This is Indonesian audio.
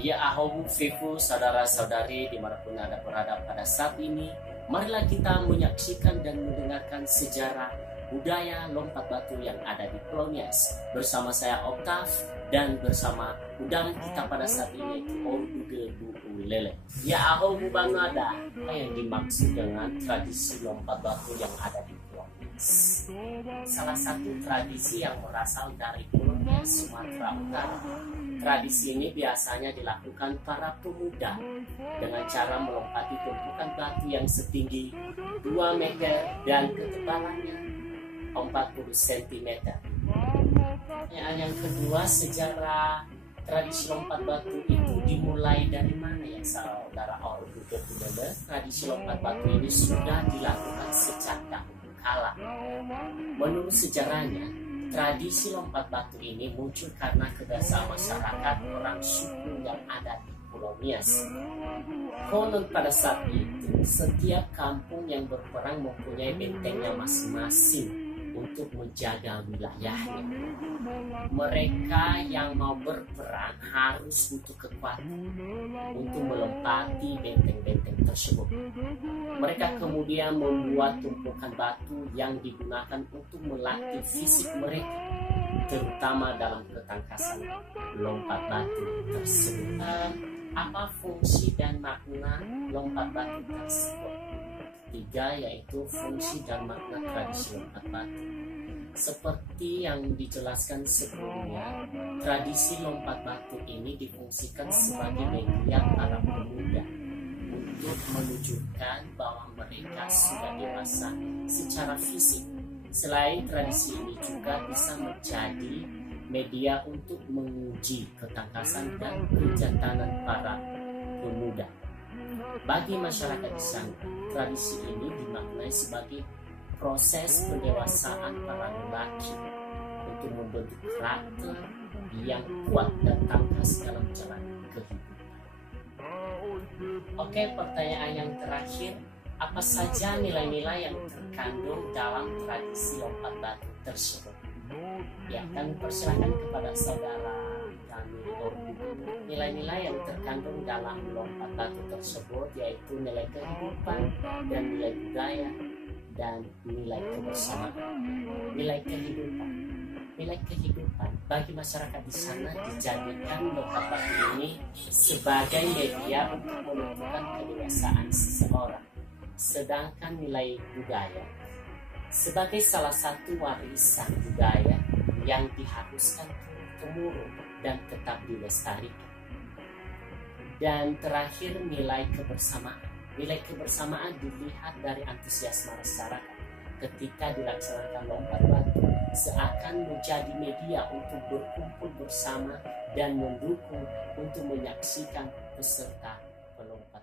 Ya Ahobu Fifu, saudara-saudari dimanapun Anda berada pada saat ini, marilah kita menyaksikan dan mendengarkan sejarah budaya lompat batu yang ada di Pulau Nias. Bersama saya Oktav dan bersama undangan kita pada saat ini yaitu Orduge Bu Ulele. Ya Ahobu Bangada, apa yang dimaksud dengan tradisi lompat batu yang ada di Pulau Nias? Salah satu tradisi yang berasal dari Pulau Nias, Sumatera Utara. Tradisi ini biasanya dilakukan para pemuda dengan cara melompati tumpukan batu yang setinggi 2 meter dan ketebalannya 40 cm. Yang kedua, sejarah tradisi lompat batu itu dimulai dari mana ya saudara Orduge? Tradisi lompat batu ini sudah dilakukan sejak dahulu kala. Menurut sejarahnya, tradisi lompat batu ini muncul karena kebiasaan masyarakat orang suku yang ada di Pulau Nias. Konon pada saat itu, setiap kampung yang berperang mempunyai bentengnya masing-masing untuk menjaga wilayahnya. Mereka yang mau berperang harus butuh kekuatan untuk melompati benteng-benteng tersebut. Mereka kemudian membuat tumpukan batu yang digunakan untuk melatih fisik mereka, terutama dalam ketangkasan lompat batu tersebut. Apa fungsi dan makna lompat batu tersebut? Ketiga, yaitu fungsi dan makna tradisi lompat batu. Seperti yang dijelaskan sebelumnya, tradisi lompat batu ini difungsikan sebagai media para pemuda untuk menunjukkan bahwa mereka sudah dewasa secara fisik. Selain tradisi ini juga bisa menjadi media untuk menguji ketangkasan dan kejantanan para pemuda. Bagi masyarakat di sana, tradisi ini dimaknai sebagai proses pendewasaan para lelaki untuk membentuk karakter yang kuat dan tangkas dalam jalan kehidupan. Oke, pertanyaan yang terakhir, apa saja nilai-nilai yang terkandung dalam tradisi lompat batu tersebut? Ya, kami persilakan kepada saudara kami Orduge. Nilai-nilai yang terkandung dalam lompat batu tersebut yaitu nilai kehidupan dan nilai budaya dan nilai kebersamaan. Nilai kehidupan bagi masyarakat di sana dijadikan lompat batu ini sebagai media untuk menentukan kedewasaan seseorang. Sedangkan nilai budaya sebagai salah satu warisan budaya yang diharuskan turun-temurun dan tetap dilestarikan. Dan terakhir, nilai kebersamaan. Nilai kebersamaan dilihat dari antusiasme masyarakat ketika dilaksanakan lompat batu, seakan menjadi media untuk berkumpul bersama dan mendukung untuk menyaksikan peserta pelompat